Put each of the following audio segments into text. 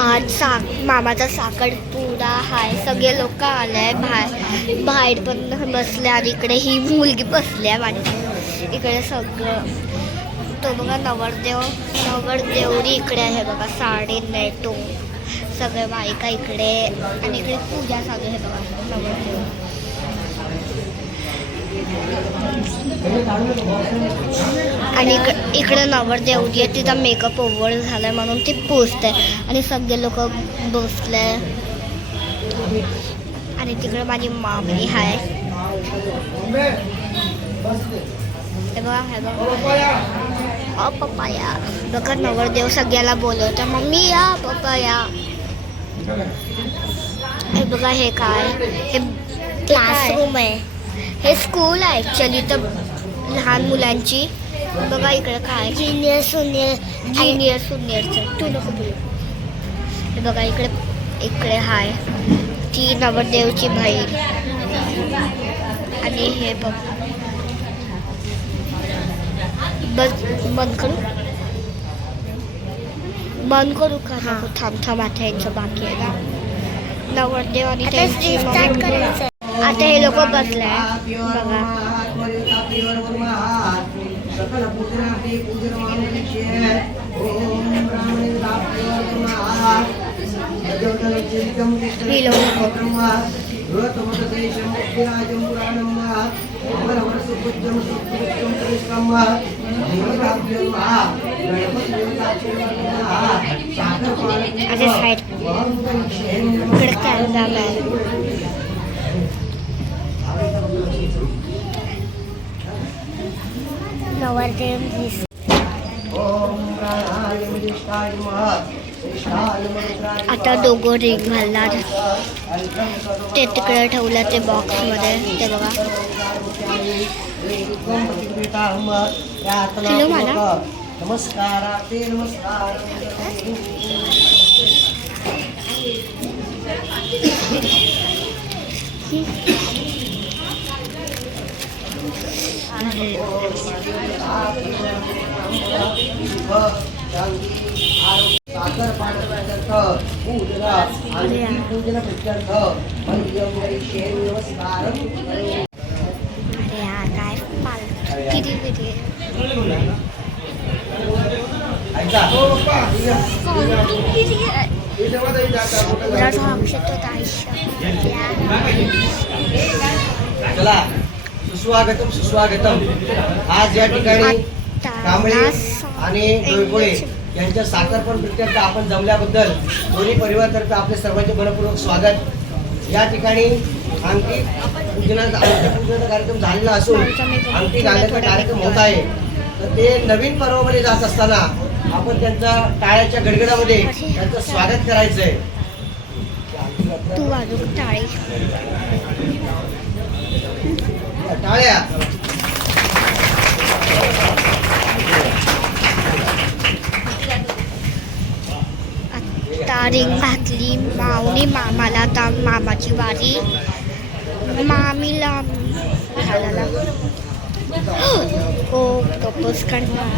आज मामाचा साखरपुडा हाय. सगळे लोक आले बाहेर पण बसले आणि इकडे ही मुलगी बसली आहे माझी. इकडे सगळं तो बघा नवरदेवरी इकडे आहे बघा. साडी नेटून सगळे बायका इकडे आणि इकडे पूजा चालू आहे बघा. नवरदेव आणि इकडे नवरदेवरी आहे. तिचा मेकअप ओव्हर झालाय म्हणून ती पोचते आणि सगळे लोक बसले. आणि तिकडे माझी मामी आहे. हे बघा पप्पाया बघा. नवरदेव सगळ्याला बोलवतो मम्मी या पप्पा या. हे बघा हे काय हे क्लासरूम आहे. हे स्कूल आहे ॲक्च्युली तर लहान मुलांची. बघा इकडे काय ज्युनियर सुनियरचं तू नको बोलू. हे बघा इकडे हाय ती नवरदेवची बहीण. आणि हे बघ बंद करू का? थांब आता यांचं बाकी आहे ना. नवरदेव आणि त्यांची आता हे लोक बसलाय बघा. ही लोक अच्छा साईड इकडे कॅमेरा आहे. नवरदेव आता दोघं रिंग घालणार. ते तिकडे ठेवलं ते बॉक्समध्ये. ते बघा नमस्कार. चला सुस्वागतम. आज या ठिकाणी कांबळे आणि डोईपोळे यांच्या साखरपुडा प्रित्यर्थ आपण जमल्याबद्दल दोन्ही परिवारातर्फे आपले सर्वांचे मनपूर्वक स्वागत. या ठिकाणी अंगठी पूजनाचा कार्यक्रम झालेला असून अंगठी घालण्याचा कार्यक्रम होत आहे. तर ते नवीन पर्वामध्ये जात असताना आपण त्यांच्या टाळ्याच्या गडगडामध्ये त्यांचं स्वागत करायचं आहे. टाळ्या आता रिंग घातली माऊनी मामाला. आता मामाची वारी मामीला घालायला. हो प्रपोज करणार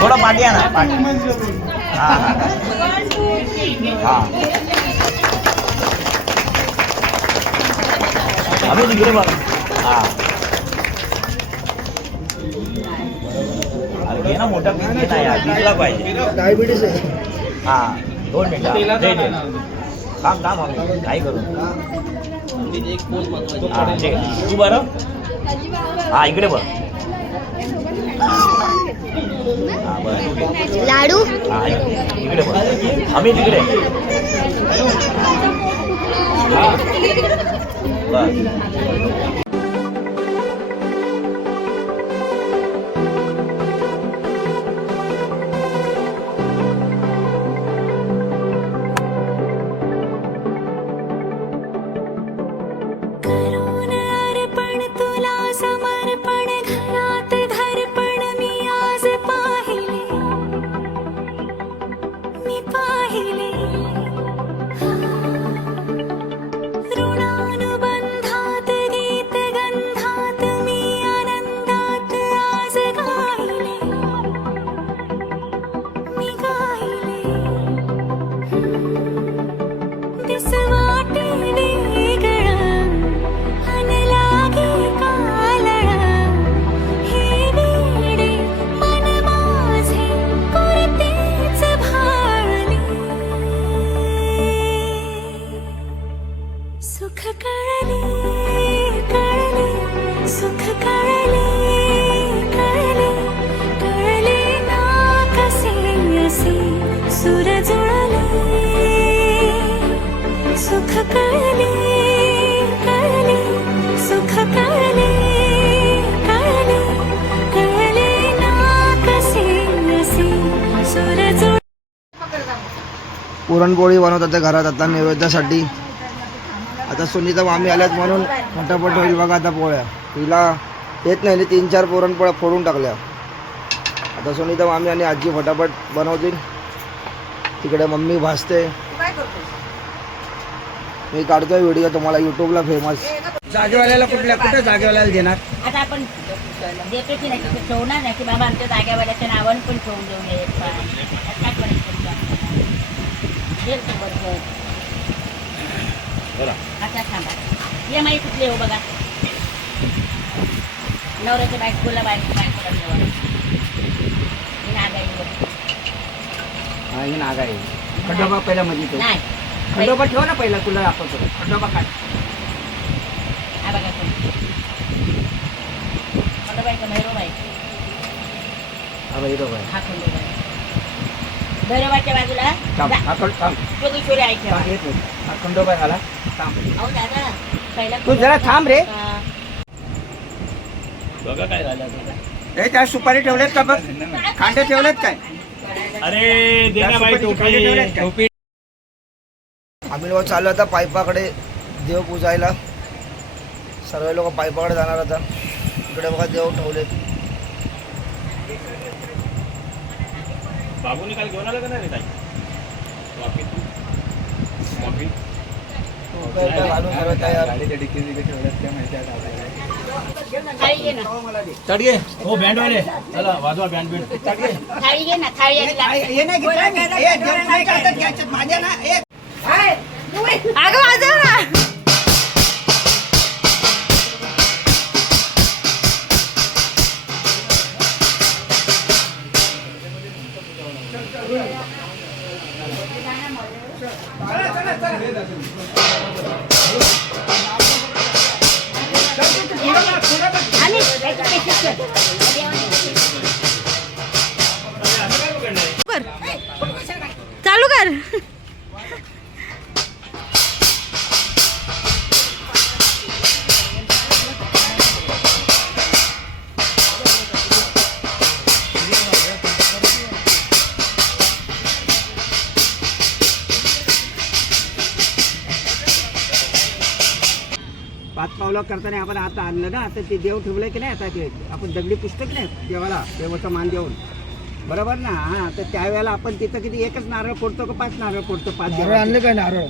थोड़ा पाटी आना पाटी. हाँ हाँ अभी निकले बाबा. हाँ अरे घे ना मोठा पीस घे ना यार. दिसला पाहिजे. डायबिटीस आहे. हाँ 2 मिनिटं दे दे. काम आम्ही काय करू. हां ठीक आहे. तू बरं. हां इकडे बघ. हा, बरं. लाडू हा, इकडे बघ. आम्ही तिकडे हा. बरं. करून अर्पण तुला समर्पण घरात घरपण मी आज पाहिले ऋणानुबंधात गीत गंधात मी आनंदात आज गायले मी गायले दिस वाटे वेगळं अन लागे कालळं हे वेडे मन माझे करतेच भाळले सुख कळले कळले सुख कळले कळले कळले ना कसे असे सुर जुळले सुख कळले कळले सुख कळले कळले कळले ना कसे असे सुर जुळले पुरणपोळी बनवतात त्या घरात आता नैवेद्यासाठी. आता सुनीता मामी आल्यात म्हणून फटाफट होईल बघा आता पोळ्या. तिला येत नाही 3-4 पुरणपोळ्या फोडून टाकल्या. आता सुनीता मामी आणि आजी फटाफट बनवतील. तिकडे मम्मी भाजते. मी काढतोय व्हिडिओ तुम्हाला यूट्यूबला फेमस. जागेवाल्याला कुठे जागेवाल्याला देणार? आता आपण देतो की नाही तिथे ठेवणार नाही की बाबा आमच्या जागेवाल्याच्या नावानं पण ठेवून देऊया एक पाय. काय करायचं आपल्याला? देईल तो बरोबर. बोला. आता थांबा ये माहिती कुठले हो बघा नवऱ्याच्या बायकोला बायकोला ठेवा नागाईवर हा हे नाग आहे. खंडोबा पहिला मध्ये तो नाही खंडोबा ठेव ना पहिला तुला दाखवतो. खंडोबा काय हा बघा कोण खंडोबा आहे का भैरव आहे हा बरोबर आहे. हा खंडोबा आहे. भैरवाच्या बाजूला थांब, हा थांब. जोगेश्वरी आहे ठेवा. हा, येत नाही. हा खंडोबा झाला. थांब. अहो दादा पहिला तू जरा थांब रे. बघा काय झालं आता. हे त्या सुपारी ठेवलेत का बघ? कांदे ठेवलेत काय? अरे दे ना बाई टोपी. आम्ही लोक चाललो आता पाईपाकडे देव पूजायला. सर्व लोक पाईपाकडे जाणार आता. इकडे बघा देव ठेवलेत. बाबूने काल घेऊन आलं का नाही रे ताई? कॉफी काय काय घालून सर्व तयार. थाळी घे ना चढगे हो बँड वाले चला वाजवा बँड थाळी घे ना थाळी आणि अगं वाजव ना आणि चालू कर पाच पावलं करताना आपण आता आणलं ना. आता ते देव ठेवलंय की नाही. आता ते आपण दगडी पुस्तक नाही देवाला देवाचा मान देऊन बरोबर ना. हा तर त्यावेळेला आपण तिथं किती एकच नारळ फोडतो का 5 नारळ फोडतो? 5 नारळ आणले काय? नारळ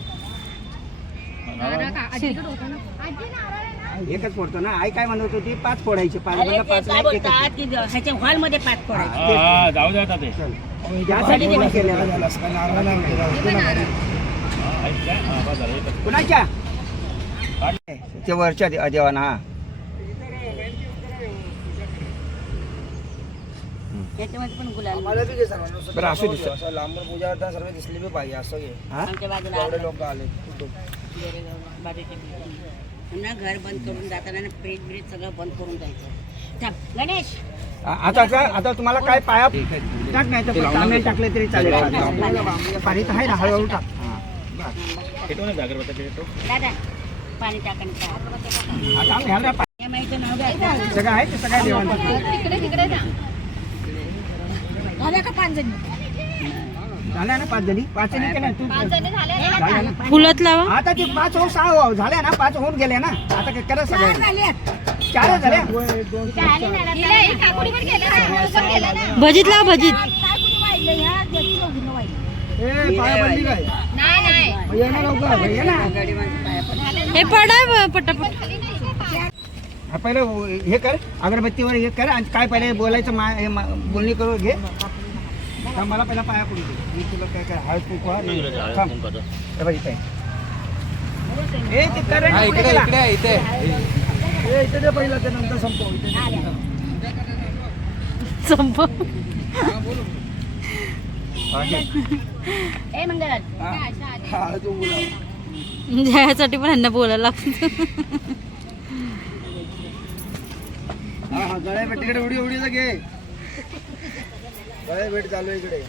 एकच फोडतो ना. आई काय म्हणत होती 5 फोडायचे. 5 अरे बघा ते 5 काय नाही बोलतात एकच. की ह्याच्या हॉलमध्ये पाच पडायचे जाऊ दे आता ते. त्यासाठी देव केलेला. कुणाच्या ते वरच्या देवाना. हा त्याच्यामध्ये पण गुलाल बरं असू दिसत लांबून पूजा करताना सर्व दिसली बी पाहिजे असं घे. आमच्या बाजूला एवढे लोक आले. पुन्हा घर बंद करून जाताना फ्रीज ब्रीज सगळं बंद करून जायचं. थांब गणेश आता तुम्हाला काय पाया टाक नाही तर तांबे टाकले तरी चालेल. पाणी तर आहे ना, हळूहळू टाक. दादा पाणी टाकायचं आता आम्ही ह्याला या माईचं नाव घ्यायचं. सगळं आहे ते सगळ्या देवांचं. झाल्या का 5 जणी? झाल्या ना 5 जणी? 5 जणी केल्या तू? झाल्या ना? फुलत लावा. आता ते 5 होऊन 6 झाल्या ना, 5 होऊन गेले ना. आता काय करा सगळ्या 4 झाल्या. भजीत लावा भजीत. ए पाया पडली काय? मग ये ना लवकर, ये ना. हे पडा पटापट. हा, पहिले हे कर, अगरबत्तीवर हे कर आणि काय पहिले बोलायचं बोलणी करू घे. थांब, मला पहिला पाया पडू दे. मी तुला काय काय हळद कुंकू थांब. हे बघ इथे. ए ते करंट इथे दे पहिला, ते नंतर संपव. संप. ए मंगल हळद कुंकू लाव. ह्यासाठी पण ह्यांना बोलायला लागतं. हा गळ्या भेटीकडे उडी उडी घे. गळ्या भेट चालू आहे इकडे.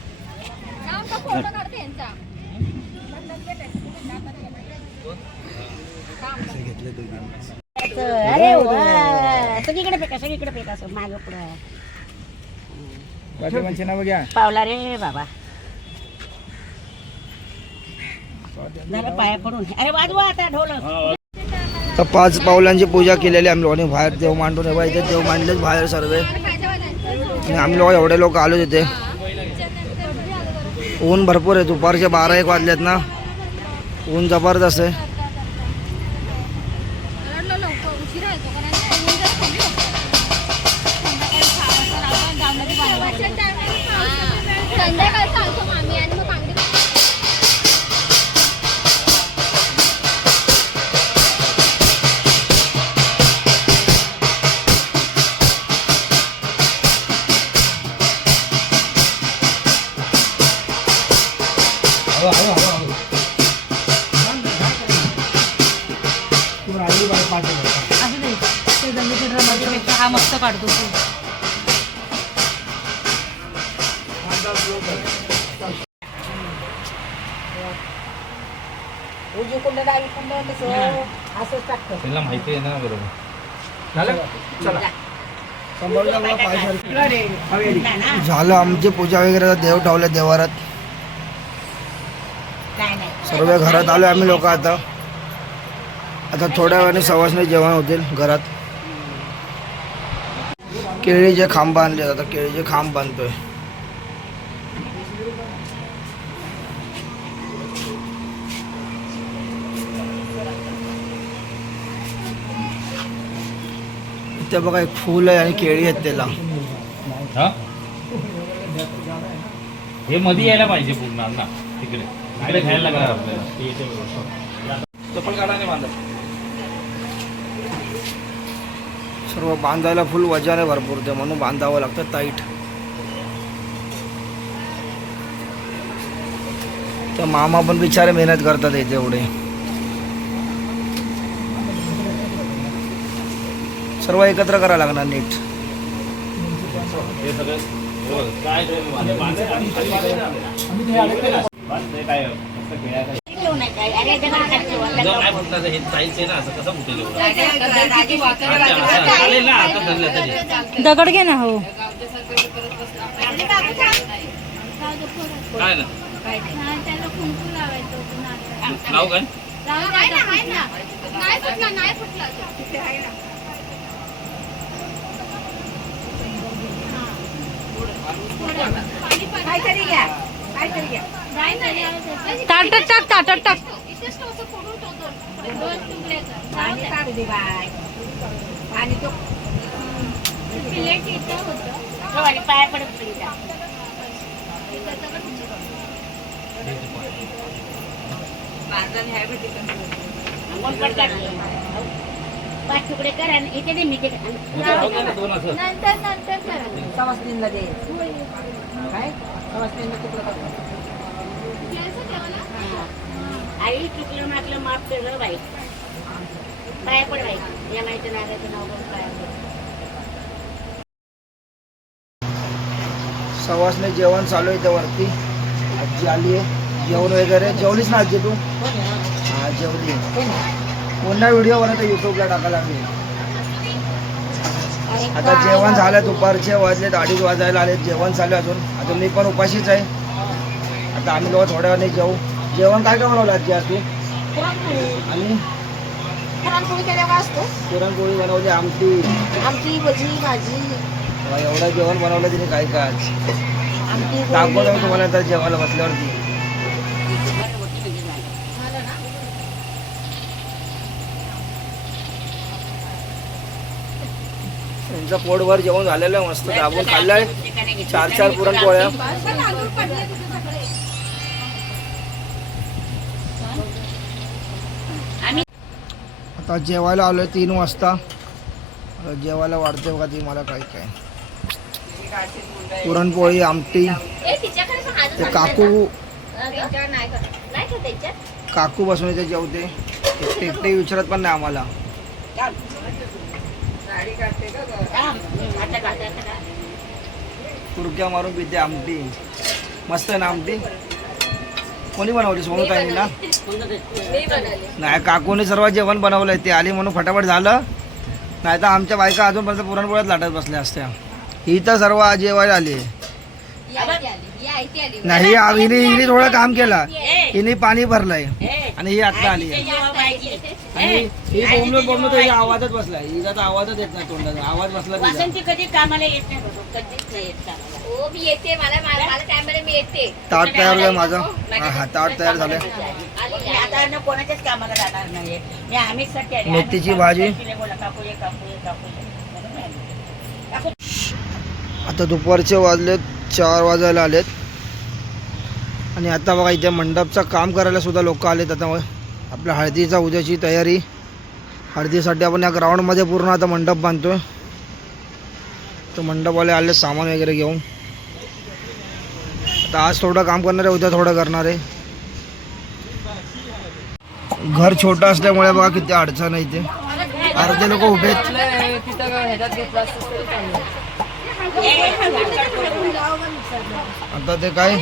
अरे वा सगळीकडे पेटा असं मागं पुढं पाठीमागची नावं घ्या. पावला रे बाबा. झालं पाया पडून. अरे वाजवा आता ढोल. तर 5 पावलांची पूजा केलेली आम्ही लोकांनी. बाहेर देव मांडून इथे देव मांडलेच बाहेर सर्व. आणि आम्ही लोक एवढे लोक आलो तिथे. ऊन भरपूर आहे. दुपारचे 12-1 वाजलेत ना. ऊन जबरदस्त आहे. हा मस्त काढतो. उजवी कुंड डावी कुंड तसं असंच टाकतो. त्यांना माहिती आहे ना बरोबर. झालं? चला. संभाळूया बा पाय सारखी. हवेली. झालं आमची पूजा वगैरे. देव ठेवले देवारात. काय नाही सर्व घरात आलो आम्ही लोक. आता थोड्या वेळाने सवासणी जेवण होतील घरात. केळीचे खांब बांधले. आता केळीचे खांब बांधतोय. इथे बघा एक फूल आहे आणि केळी आहेत त्याला. हा हे मध्ये यायला पाहिजे पूर्ण ना. तिकडे तिकडे खायला लागणार आपल्याला. चप्पल काढाने बांधा. सर्व बांधायला फुल वजन आहे भरपूर ते, म्हणून बांधावं लागतं टाईट. तर मामा पण बिचारे मेहनत करतात इथे एवढे. सर्व एकत्र करायला लागणार नीट. हे सगळं काय काय अरे काय म्हणतात हे जायचं ना. असं कसं फुटेल चालेल ना. आता धरलं तरी दगड घे ना. हो काय ना लावू काय. काहीतरी घ्या काहीतरी घ्या. ताटात टाक ताटात टाक. पाणी टाकू दे बाय. पाणी तो पाया पडत पाच तुकडे करा इथे दे. मी ते दोन असं सवासनीला दे. काय सवासनीला तुकडं आई चुकलं मागलं माफ केलं बाई. पाया पड बाई. या माहिती नागाचं नाव पाया पड. सवासने जेवण चालू आहे इथे वरती. आजी आली आहे, जेवण वगैरे जेवलीच ना आजी तू? हा जेवली. पुन्हा व्हिडिओ बनवतो युट्यूबला टाकायला मी. आता जेवण झालं, दुपारचे वाजलेत 2:30 वाजायला आले. जेवण चालू आहे अजून मी पण उपाशीच आहे. आता आम्ही लोक थोड्या वेळाने जेवू. जेवण काय काय बनवलं आजी आज तू? आणि पुरणपोळी केल्यावर असतो. पुरणपोळी बनवली, आमची भजी भाजी एवढं जेवण बनवलं तिने काय काय आज आमटी दाखवतो मी तुम्हाला नंतर जेवायला बसल्यावरती. त्यांचं पोटभर जेवण झालेलं आहे, मस्त दाबून खाल्लंय. 4 पुरणपोळ्या. आता जेवायला आलोय 3 वाजता. आता जेवायला वाढते बघा ती मला काय काय. पुरणपोळी, आमटी. ते काकू बसून इथे जेवते. एकटे विचारत पण नाही आम्हाला. तुरक्या मारून पिते आमटी. मस्त आहे ना आमटी? कोणी बनवली? सोनू ताईंनी ना? नाही, काकूने सर्व जेवण बनवलंय. ते आली म्हणून फटाफट झालं, नाही तर आमच्या बायका अजूनपर्यंत पुरणपोळ्यात लाटत बसल्या असत्या. ही तर सर्व जेवायला आली. नाही, हिने थोडं काम केलं. हिने पाणी भरलंय आणि ही आता आली आहे. आणि ही बोंबलत तर आवाजच बसलाय. हिचा तर आवाजच येत नाही तोंडाचा. आवाज बसला तिचा. वासंती कधी कामाला येत नाही बघ, कधीच नाही येत कामाला. मी येते, मला टायमाला मी येते. ताट तयार झालं माझं. हा ताट तयार झालंय. आता ना कोणाच्याच कामाला जाणार नाही. मी आम्हीच साठी आले. मेथीची भाजी. काकू ये. आता दुपारचे वाजलेत 4 वाजायला आलेत. आणि आता बघा इथे मंडपचं काम करायला सुद्धा लोक आलेत. आता आपल्या हळदीचा उद्याची तयारी. हळदीसाठी आपण या ग्राउंडमध्ये पूर्ण आता मंडप बांधतोय. तर मंडपवाले आले सामान वगैरे घेऊन. आता आज थोडं काम करणार आहे, उद्या थोडं करणार आहे. घर छोटं असल्यामुळे बघा किती अडचण आहे इथे. अर्धे लोक उभे आहेत. आता ते काय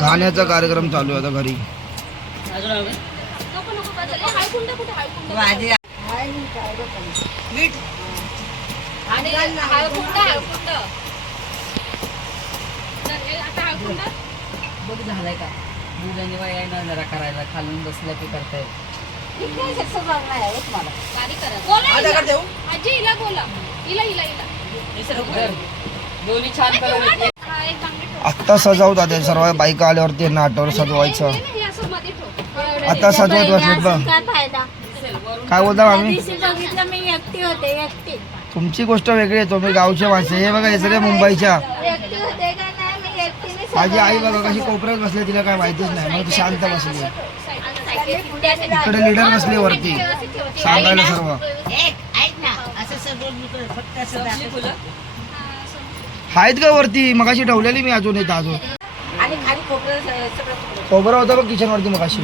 गाण्याचा कार्यक्रम चालू आहे आता घरी. बघ झालाय का मुलांनी वया जरा करायला खालून बसलं की करतायत. दोन्ही छान करत. आत्ता सजावत आता सर्व बायका आल्यावरती नाटवर सजवायचं. आता सजवत बसलेत बघ. काय बोलता आम्ही? बघितलं मी एकटी होते, एकटी तुमची गोष्ट वेगळी आहे. तुम्ही गावचे माणसे. हे बघा हे सगळे मुंबईच्या. एकटी होते का नाही, मी एकटीने माझी आई बघा कशी कोपऱ्यात बसली, तिला काय माहितीच नाही. मग ती शांत बसली. इकडे लीडर बसली वरती सांगायला सर्व. ऐक ना, असं सगळं फक्त असं दाखव. आहेत का वरती? मगाशी ठेवलेली मी अजून येतं अजून. आणि खाली खोबरं सगळं खोबरं होतं बघ किचन वरती मगाशी.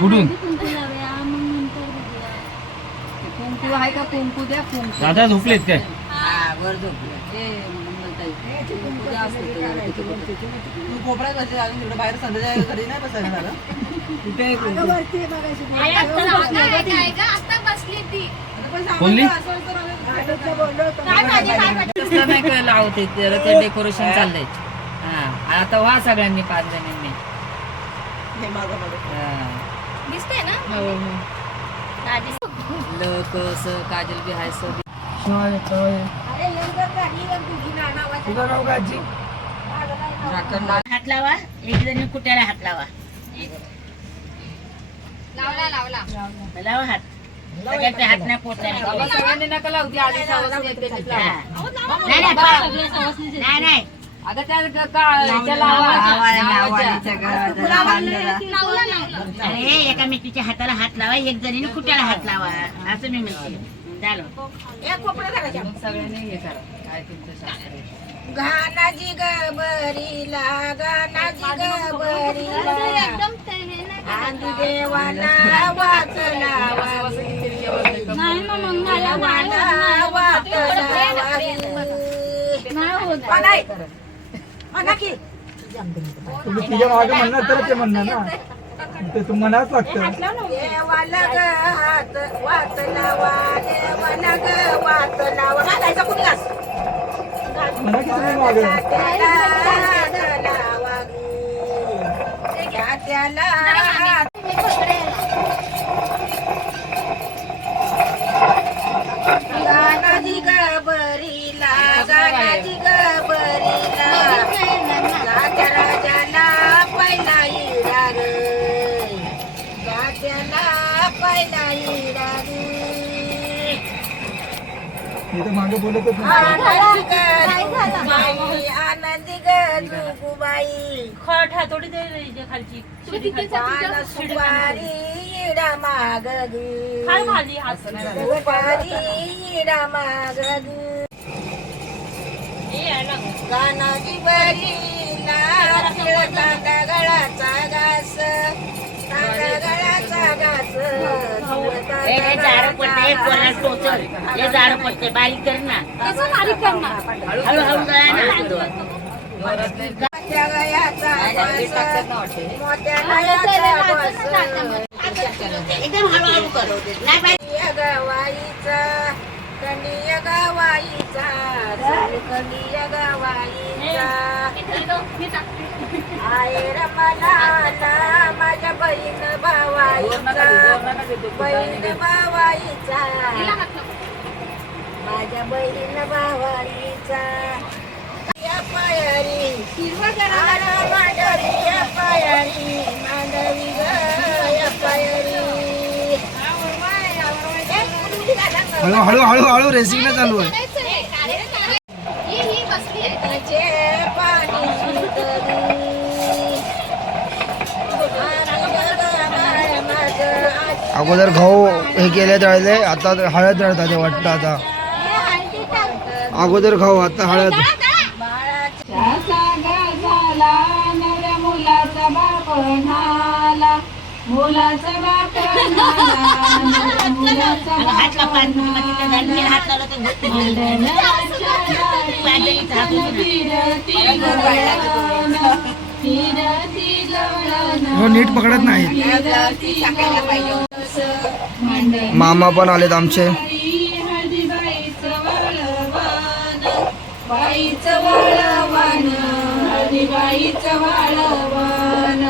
कुठून? कुंकू आहे का? कुंकू द्या. कुंकू दादा झोपलेत काय? वर झोपले ते म्हणून म्हणताय कुंकू द्या असते तू कोपऱ्यात बसले अजून तिकडे बाहेर संध्याच्या घरी नाही बसायला झालं. कुठे आहे कुंकू? बोलली तसं नाही काय लावते ते डेकोरेशन चाललंय. हा आता व्हा सगळ्यांनी 5 जणांनी. दिसते ना. लकस काजल बी हाय सगळी. तुझं नाव काय आजी? हात लावा. एक जणी कुट्याला हात लावा. लावा हात. सगळ्याचे हात नाही पोचले. सगळ्यांनी नका लावती. आधी नाही अगं त्या अरे एकामेकीच्या हाताला हात लावा. एक जणीने कुट्याला हात लावा असं मी म्हणते. झालं. सगळ्यांनी हे करा काय तुमचं शास्त्र आहे. गानाजी गबरीला गानाजी गबरीला देवाला वाचला नाही ना मग मला देवाला वाचला म्हणा की तुम्ही तिच्या मागे म्हणणार तर ते म्हणणार ना ते तुम्हालाच लागतं देवाला ग हात वात लावा देवाला ग वात लावा घालायचा कुणी घास म्हणा की तुम्ही मागे त्याला लावा त्याला गाणाजी गबरीला गाणाजी गबरीला गात्या राजाला पहिला हिरा ग गात्याला पहिला हिरा ग मी तर मागे बोलतच नाही आनंदी ग जुगुबाई खट हातोडी दे खालची सुपारी इडा माग काय खाली हात सुपारी इडा माग गाणाची बरी गळाचा घास गळाचा घास बारीक कर ना बारीक करणार हळूहळू मोठ्या गळ्याचा मोठ्या गळ्याचा एकदम हळूहळू करू गवाईचा कनिया गवाईचा कनिया गवाईचा आहे रमलाला माझ्या बहीण भावाईचा बहीण भावाईचा माझ्या बहीण भावाईचा या पायारी मांडवी या पायारी मांडवी ग या पायारी हळू हळू हळू रेसिपी चालू आहे पाणी अगोदर गहू हे केले दळले आता हळद दळतात वाटतं आता अगोदर गहू आता हळद मुलाचा बाप नाला मुलाचा बाप नीट पकडत नाही मामा पण आलेत आमचे बाईचं वाळवान हळदीबाईचं वाळवान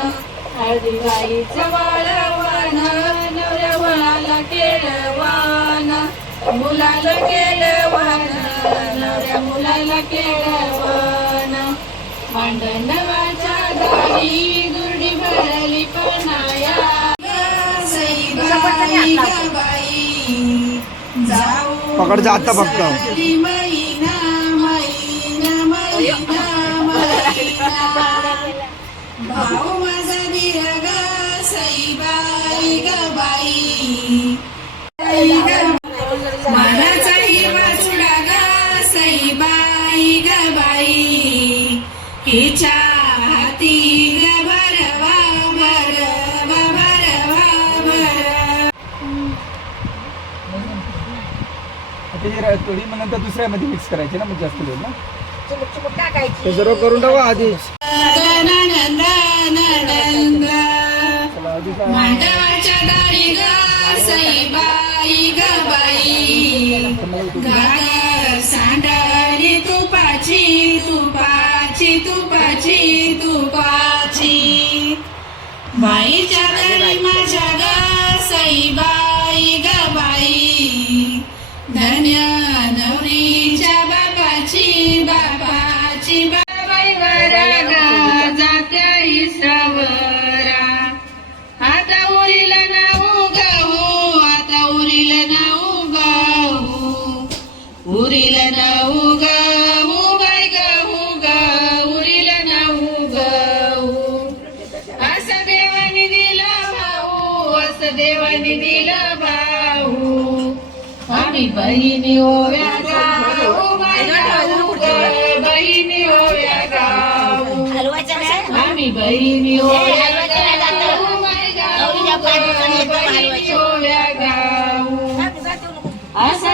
हळदीबाईचं वाळवान नवऱ्या मुलाला केळवान मुलाला केळवान नवऱ्या मुलाला केळवान मांडणवाच्या दारी दुर्डी भरली पणाया सईबाई गबाई जाऊ पकड जा आता फक्त मैना मैना मैना मैना भाऊ माझा दिरगा सईबाई गबाई मानाचा हिरवा चुडा गा सईबाई गबाई हिच्या हाती भरवा भरवा भरवा भरवा थोडी मग नंतर दुसऱ्यामध्ये मिक्स करायचे ना मग जास्त वेळ ना चुमुक टाकायची ते सर्व करून टाका आधीच मांडवाच्या दारी गा सईबाई गबाई घागर सांडारी तुपाची तुपाची तुपाची तुपाची बाईच्या दारी माझ्या गा सईबाई गबाई धन्य नवरीच्या बापाची बापाची बाबाई वरा जात्या इसवरा आता उरील नाऊ गहू आता उरील नाऊ गहू उरील नाऊ गहू बाई गहू उरील नाऊ गहू असं देवानी दिला भाऊ असं देवानी दिला भाऊ आम्ही बहिणी ओव्या गाऊ बाई गाऊ ग बहिणी ओव्या गाऊ हलवायचं नाही आम्ही बहिणी ओव्या गाऊ बाई गाऊ असं